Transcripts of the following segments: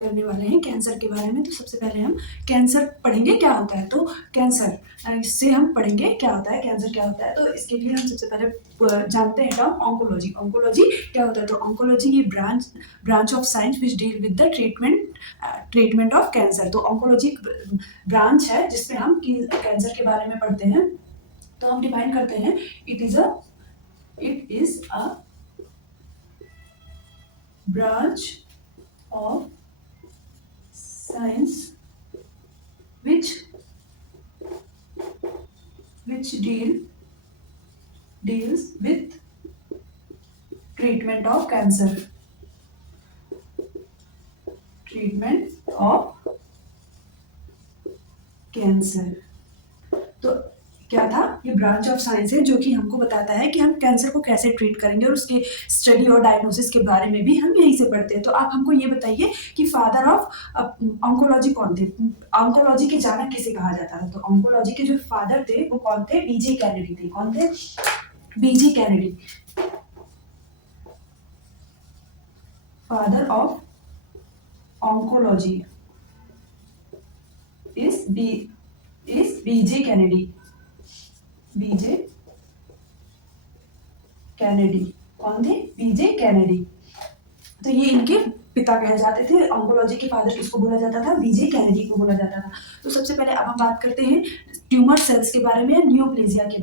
करने वाले हैं कैंसर के बारे में। तो सबसे पहले हम कैंसर पढ़ेंगे क्या होता है। तो कैंसर इससे हम पढ़ेंगे क्या होता है, कैंसर क्या होता है। तो इसके लिए हम सबसे पहले जानते हैं टर्म ऑन्कोलॉजी। ऑन्कोलॉजी क्या होता है। तो ऑन्कोलॉजी ये branch of science which deal with the treatment of cancer. तो ऑन्कोलॉजी ब्रांच है जिसमें हम कैंसर के बारे में पढ़ते हैं। तो हम डिफाइन करते हैं it is a branch of science which deals with treatment of cancer. तो क्या था, ये ब्रांच ऑफ साइंस है जो कि हमको बताता है कि हम कैंसर को कैसे ट्रीट करेंगे और उसके स्टडी और डायग्नोसिस के बारे में भी हम यहीं से पढ़ते हैं। तो आप हमको ये बताइए कि फादर ऑफ ऑन्कोलॉजी कौन थे। ऑन्कोलॉजी के जनक किसे कहा जाता था। तो ऑन्कोलॉजी के जो फादर थे वो कौन थे, बीजे कैनेडी थे। कौन थे, BJ Kennedy. Father of oncology is BJ Kennedy. BJ Kennedy कौन थे, बीजे कैनेडी। तो ये इनके पिता कहे जाते थे। ऑन्कोलॉजी के फादर किसको बोला जाता था, बीजे कैनेडी को बोला जाता था। तो सबसे पहले अब हम बात करते हैं ट्यूमर सेल्स के बारे में, न्यूप्लेजिया के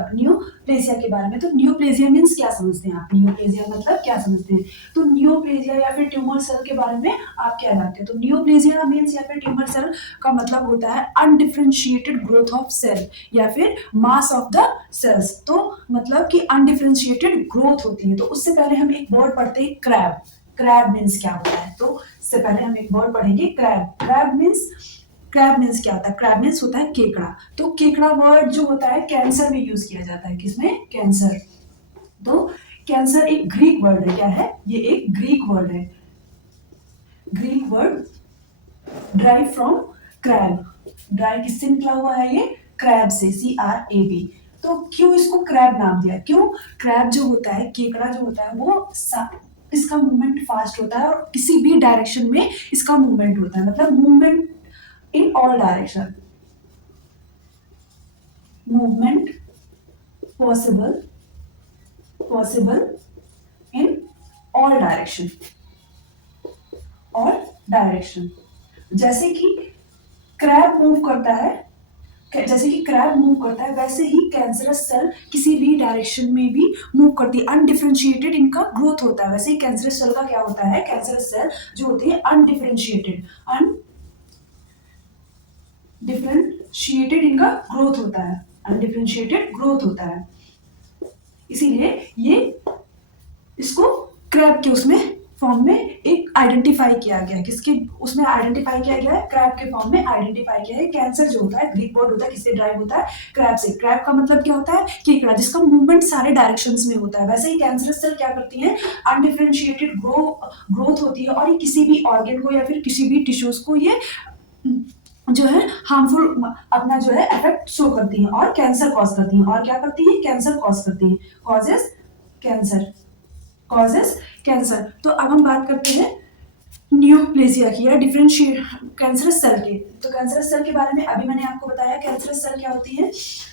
बारे में। तो न्यूप्लेजिया मीन्स क्या समझते हैं आप, न्यूप्लेजिया मतलब क्या समझते हैं। तो न्यूप्लेजिया या फिर ट्यूमर सेल के बारे में आप क्या जानते हैं। तो न्यूप्लेजिया मीन्स या फिर ट्यूमर सेल का मतलब होता है अनडिफरेंशिएटेड ग्रोथ ऑफ सेल या फिर मास ऑफ द सेल्स। तो मतलब कि अनडिफरेंशिएटेड ग्रोथ होती है। तो उससे पहले हम एक वर्ड पढ़ते हैं क्रैब। क्रैब मीन्स क्या होता है। तो इससे पहले हम एक वर्ड पढ़ेंगे क्रैब। क्रैब मीन्स क्या होता है। क्रैब मीन्स होता है केकड़ा। तो केकड़ा वर्ड जो होता है कैंसर में यूज किया जाता है। किसमें, कैंसर। तो कैंसर एक ग्रीक वर्ड है। क्या है, ये एक ग्रीक वर्ड है। Greek word drive from crab. Drive किससे निकला हुआ है, ये क्रैब से, CRAB। तो क्यों इसको क्रैब नाम दिया, क्यों। क्रैब जो होता है, केकड़ा जो होता है, वो इसका मूवमेंट फास्ट होता है और किसी भी डायरेक्शन में इसका मूवमेंट होता है। मतलब movement in all direction, movement possible in all direction. जैसे कि क्रैब मूव करता है, वैसे ही कैंसरस सेल किसी भी डायरेक्शन में भी मूव करती है। अनडिफरेंशिएटेड इनका ग्रोथ होता है। वैसे ही कैंसरस सेल का क्या होता है, कैंसरस सेल जो होती है अनडिफरेंशिएटेड इनका ग्रोथ होता है। अनडिफरेंशिएटेड ग्रोथ होता है। इसीलिए ये इसको क्रैब के उसमें फॉर्म में एक आइडेंटिफाई किया गया है। किसके उसमें आइडेंटिफाई किया गया है, क्रैब के फॉर्म में आइडेंटिफाई किया है। कैंसर जो होता है ग्रीक वर्ड होता है, किससे ड्राइव होता है, क्रैब से। क्रैब का मतलब क्या होता है, केकड़ा, जिसका मूवमेंट सारे डायरेक्शंस में होता है। वैसे ही कैंसरस सेल क्या करती है, अनडिफरेंशिएटेड ग्रोथ होती है और ये किसी भी ऑर्गन को या फिर किसी भी टिश्यूज को ये जो है हार्मफुल अपना जो है इफेक्ट शो करती है और कैंसर कॉज करती है। और क्या करती है, कैंसर कॉज करती है। Causes cancer. तो अब हम बात करते हैं न्यूप्लेजिया की या डिफरेंशिएट कैंसरस सेल की। तो कैंसरस सेल के बारे में अभी मैंने आपको बताया कैंसरस सेल क्या होती है।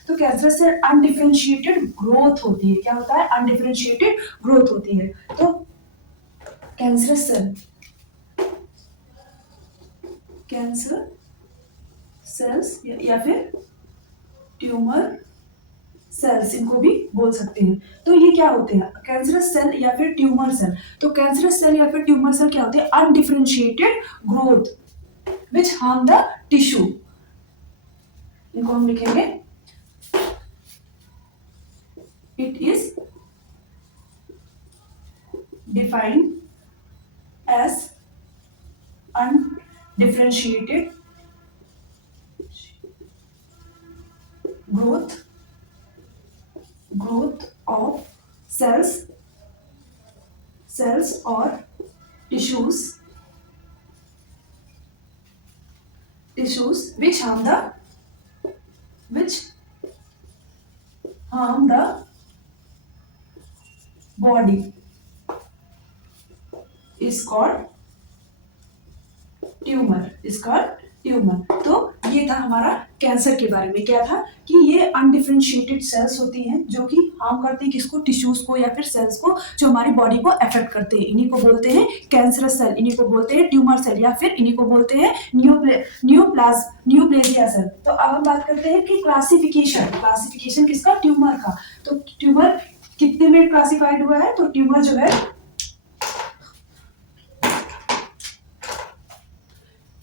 तो कैंसरस सेल अनडिफरेंशिएटेड ग्रोथ होती है। क्या होता है, अनडिफरेंशिएटेड ग्रोथ होती है। तो कैंसरस सेल्स या फिर ट्यूमर सेल्स इनको भी बोल सकते हैं। तो ये क्या होते हैं, कैंसरस सेल या फिर ट्यूमर सेल। तो कैंसरस सेल या फिर ट्यूमर सेल क्या होते हैं, undifferentiated growth which harm the tissue. इनको हम लिखेंगे it is defined as undifferentiated growth of cells or tissues which harm the body is called tumour, is called tumour. तो ये था हमारा कैंसर के बारे में। क्या था कि ये अनडिफरेंशिएटेड सेल्स होती हैं जो कि हार्म करती हैं किसको, टिश्यूज को या फिर सेल्स को जो हमारी बॉडी को अफेक्ट करते हैं। इन्हीं को बोलते हैं कैंसरस सेल, इन्हीं को बोलते हैं ट्यूमर सेल या फिर इन्हीं को बोलते हैं न्यूप्लेजिया सेल। तो अब हम बात करते हैं कि क्लासिफिकेशन किसका, ट्यूमर का। तो ट्यूमर कितने में क्लासिफाइड हुआ है, तो ट्यूमर जो है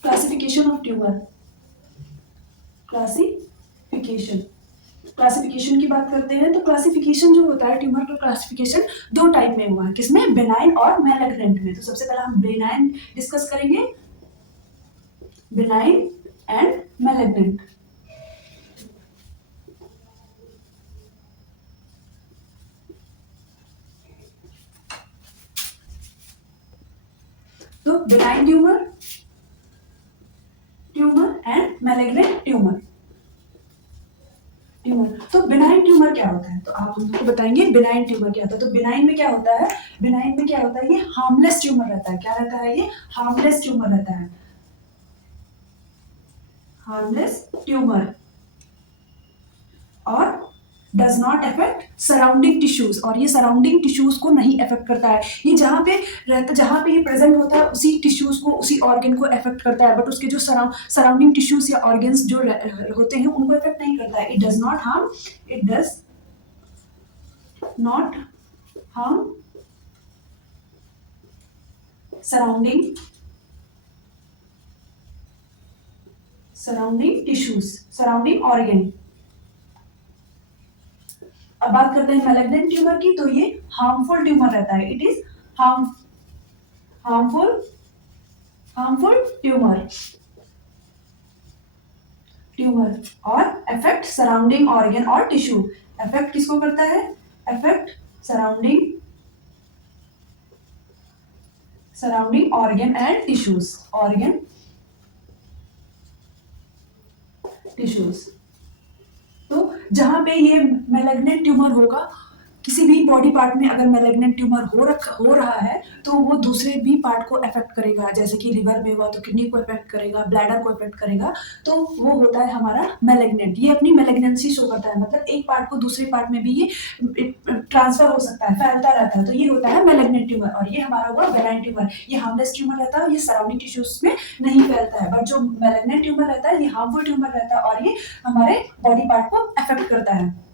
क्लासिफिकेशन ऑफ ट्यूमर, क्लासिफिकेशन की बात करते हैं। तो क्लासिफिकेशन जो होता है ट्यूमर का क्लासिफिकेशन दो टाइप में हुआ है, किसमें, बेनाइन और मैलिग्नेंट में। तो सबसे पहले हम बेनाइन डिस्कस करेंगे, बेनाइन एंड मैलिग्नेंट। तो benign tumour and malignant tumour. तो बिनाइन ट्यूमर क्या होता है, तो आप हमको बताएंगे बिनाइन ट्यूमर क्या होता है। तो बिनाइन में क्या होता है, बिनाइन में क्या होता है, ये हार्मलेस ट्यूमर रहता है। क्या रहता है, ये हार्मलेस ट्यूमर रहता है, हार्मलेस ट्यूमर, और does not affect surrounding tissues, और ये सराउंडिंग टिश्यूज को नहीं अफेक्ट करता है। ये जहां पे रहता, जहां पे ये प्रेजेंट होता है उसी टिश्यूज को, उसी ऑर्गन को अफेक्ट करता है, बट उसके जो सराउंडिंग टिश्यूज या ऑर्गन्स जो होते हैं उनको अफेक्ट नहीं करता है। It does not harm, it does not harm surrounding tissues, surrounding organ. अब बात करते हैं मैलिग्नेंट ट्यूमर की। तो ये हार्मफुल ट्यूमर रहता है, इट इज हार्मफुल ट्यूमर और अफेक्ट सराउंडिंग ऑर्गन और टिश्यू। अफेक्ट किसको करता है, affect surrounding organ and tissues, तो जहां पे ये मैलिग्नेंट ट्यूमर होगा, किसी भी बॉडी पार्ट में अगर मैलिग्नेंट ट्यूमर हो रहा है तो वो दूसरे भी पार्ट को अफेक्ट करेगा। जैसे कि लिवर में हुआ तो किडनी को अफेक्ट करेगा, ब्लैडर को अफेक्ट करेगा, तो वो होता है हमारा मैलिग्नेंट। ये अपनी मैलिग्नेंसी शो करता है, मतलब एक पार्ट को दूसरे पार्ट में भी ये ट्रांसफर हो सकता है, फैलता रहता है। तो ये होता है मैलिग्नेंट ट्यूमर। और ये हमारा हुआ बेनाइन ट्यूमर, ये हार्मलेस ट्यूमर रहता है, ये सराउंडिंग टिश्यूज में नहीं फैलता है। बट जो मैलिग्नेंट ट्यूमर रहता है ये हार्मफुल ट्यूमर रहता है और ये हमारे बॉडी पार्ट को अफेक्ट करता है।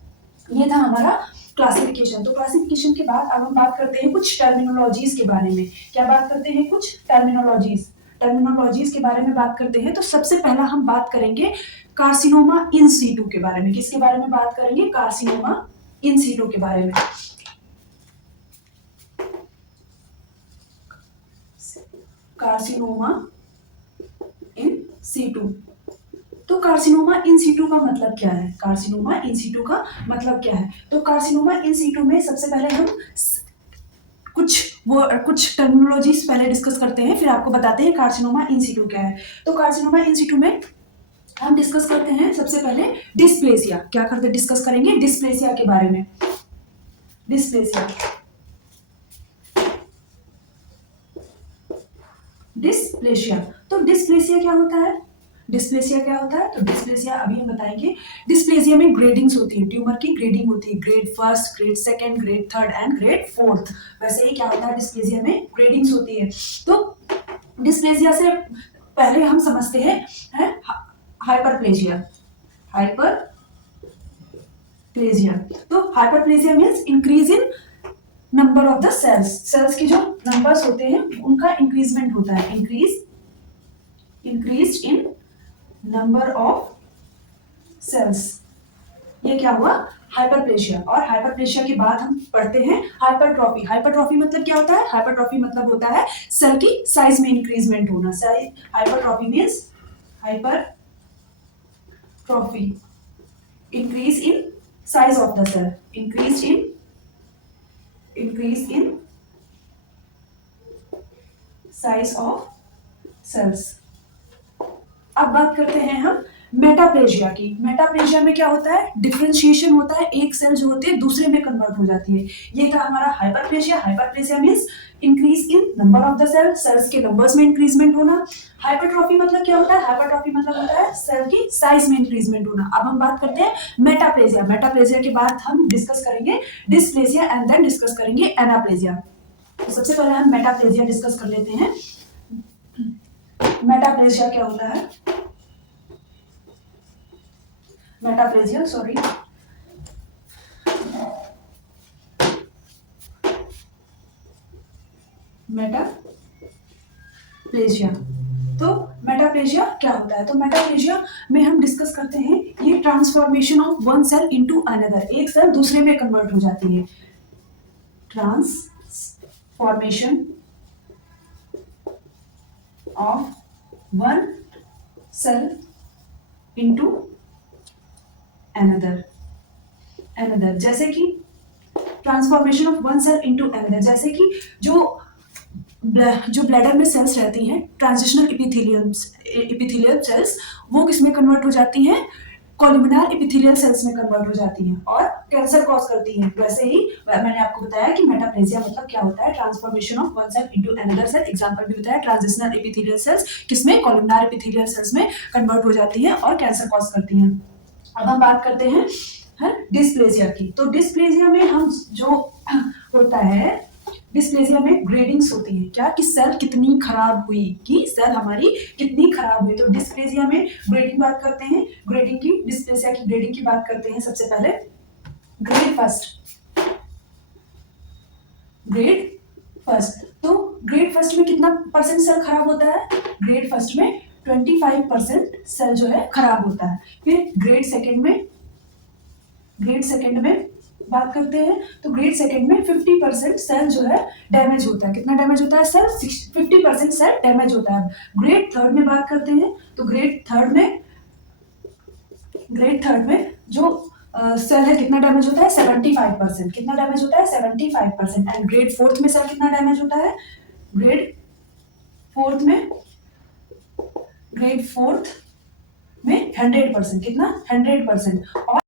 ये था हमारा क्लासिफिकेशन। तो क्लासिफिकेशन के बाद अब हम बात करते हैं कुछ टर्मिनोलॉजीज के बारे में। क्या बात करते हैं, कुछ टर्मिनोलॉजीज के बारे में बात करते हैं। तो सबसे पहला हम बात करेंगे कार्सिनोमा इन सीटू के बारे में। किसके बारे में बात करेंगे, कार्सिनोमा इन सीटू के बारे में। Carcinoma in situ. तो कार्सिनोमा इन सीटू का मतलब क्या है, कार्सिनोमा इन सीटू का मतलब क्या है। तो कार्सिनोमा इन सीटू में सबसे पहले हम कुछ टर्मिनोलॉजीज पहले डिस्कस करते हैं, फिर आपको बताते हैं कार्सिनोमा इन सीटू क्या है। तो कार्सिनोमा इन सीटू में हम डिस्कस करते हैं सबसे पहले डिस्प्लेसिया। क्या करते, डिस्कस करेंगे डिस्प्लेसिया के बारे में। डिस्प्लेसिया तो डिस्प्लेसिया क्या होता है, तो डिस्प्लेसिया अभी हम बताएंगे। डिस्प्लेसिया में ग्रेडिंग्स होती है, ट्यूमर की ग्रेडिंग होती है, grade first, grade second, grade third and grade fourth. वैसे ही क्या होता है, डिस्प्लेसिया में ग्रेडिंग्स होती है। तो डिस्प्लेसिया से पहले हम समझते हैं हाइपरप्लेजिया। तो hyperplasia means increase in number of the cells की जो नंबर्स होते हैं उनका इंक्रीजमेंट होता है, increase in number of cells. ये क्या हुआ, हाइपरप्लेशिया। और हाइपरप्लेशिया के बाद हम पढ़ते हैं हाइपरट्रॉफी। हाइपरट्रॉफी मतलब क्या होता है, हाइपरट्रॉफी मतलब होता है सेल की साइज में इंक्रीजमेंट होना। Hypertrophy means hypertrophy increase in size of the cell, increase in size of cells. अब बात करते हैं हम मेटाप्लेजिया की। मेटाप्लेजिया में क्या होता है, डिफरेंशिएशन होता है, एक सेल जो होती है दूसरे में कन्वर्ट हो जाती है। ये था हमारा hyperplasia. Hyperplasia means increase in number of the cell, cells के नंबर्स में इंक्रीजमेंट होना। हाइपरट्रॉफी मतलब क्या होता है, हाइपरट्रॉफी मतलब होता है सेल की साइज में इंक्रीजमेंट होना। अब हम बात करते हैं मेटाप्लेजिया। मेटाप्लेजिया के बाद हम डिस्कस करेंगे डिस्प्लेजिया एंड देन डिस्कस करेंगे एनाप्लेजिया। तो सबसे पहले हम मेटाप्लेजिया डिस्कस कर लेते हैं। मेटाप्लेजिया क्या होता है, मेटाप्लेजिया सॉरी, मेटाप्लेजिया। तो मेटाप्लेजिया क्या होता है, तो मेटाप्लेजिया में हम डिस्कस करते हैं ये transformation of one cell into another, एक सेल दूसरे में कन्वर्ट हो जाती है। Transformation of one cell into another. जैसे कि transformation of one cell into another, जैसे कि जो ब्लैडर में सेल्स रहती हैं, ट्रांजिशनल एपिथेलियल सेल्स, वो किसमें कन्वर्ट हो जाती हैं, कॉलमनार एपिथेलियल सेल्स में कन्वर्ट हो जाती हैं और कैंसर कॉज करती हैं। वैसे ही मैंने आपको बताया कि मेटाप्लेजिया मतलब क्या होता है, transformation of one cell into another cell. Example भी बताया, ट्रांजिशनल एपिथेलियल सेल्स किसमें, कॉलमनार एपिथेलियल सेल्स में कन्वर्ट हो जाती हैं और कैंसर कॉज करती हैं। अब हम बात करते हैं डिस्प्लेजिया की। तो डिस्प्लेजिया में हम जो होता है, डिस्प्लेजिया में ग्रेडिंग्स होती हैं, क्या कि सेल कितनी खराब हुई, कि सेल हमारी कितनी खराब हुई। तो डिस्प्लेजिया में ग्रेडिंग बात करते हैं, ग्रेडिंग की, डिस्प्लेजिया की ग्रेडिंग की बात करते हैं। सबसे पहले ग्रेड फर्स्ट। तो ग्रेड फर्स्ट में कितना परसेंट सेल खराब होता है, ग्रेड फर्स्ट में 25% सेल जो है खराब होता है। फिर ग्रेड सेकेंड में बात करते हैं, तो ग्रेड सेकेंड में 50% सेल जो है डैमेज होता है। कितना डैमेज होता है सेल, 50% सेल डैमेज होता है। ग्रेड थर्ड में बात करते हैं, तो ग्रेड थर्ड में जो सेल है कितना डैमेज होता है, 75%। कितना डैमेज होता है, 75%। एंड ग्रेड फोर्थ में सेल कितना डैमेज होता है, ग्रेड फोर्थ में 100%। कितना, 100%। और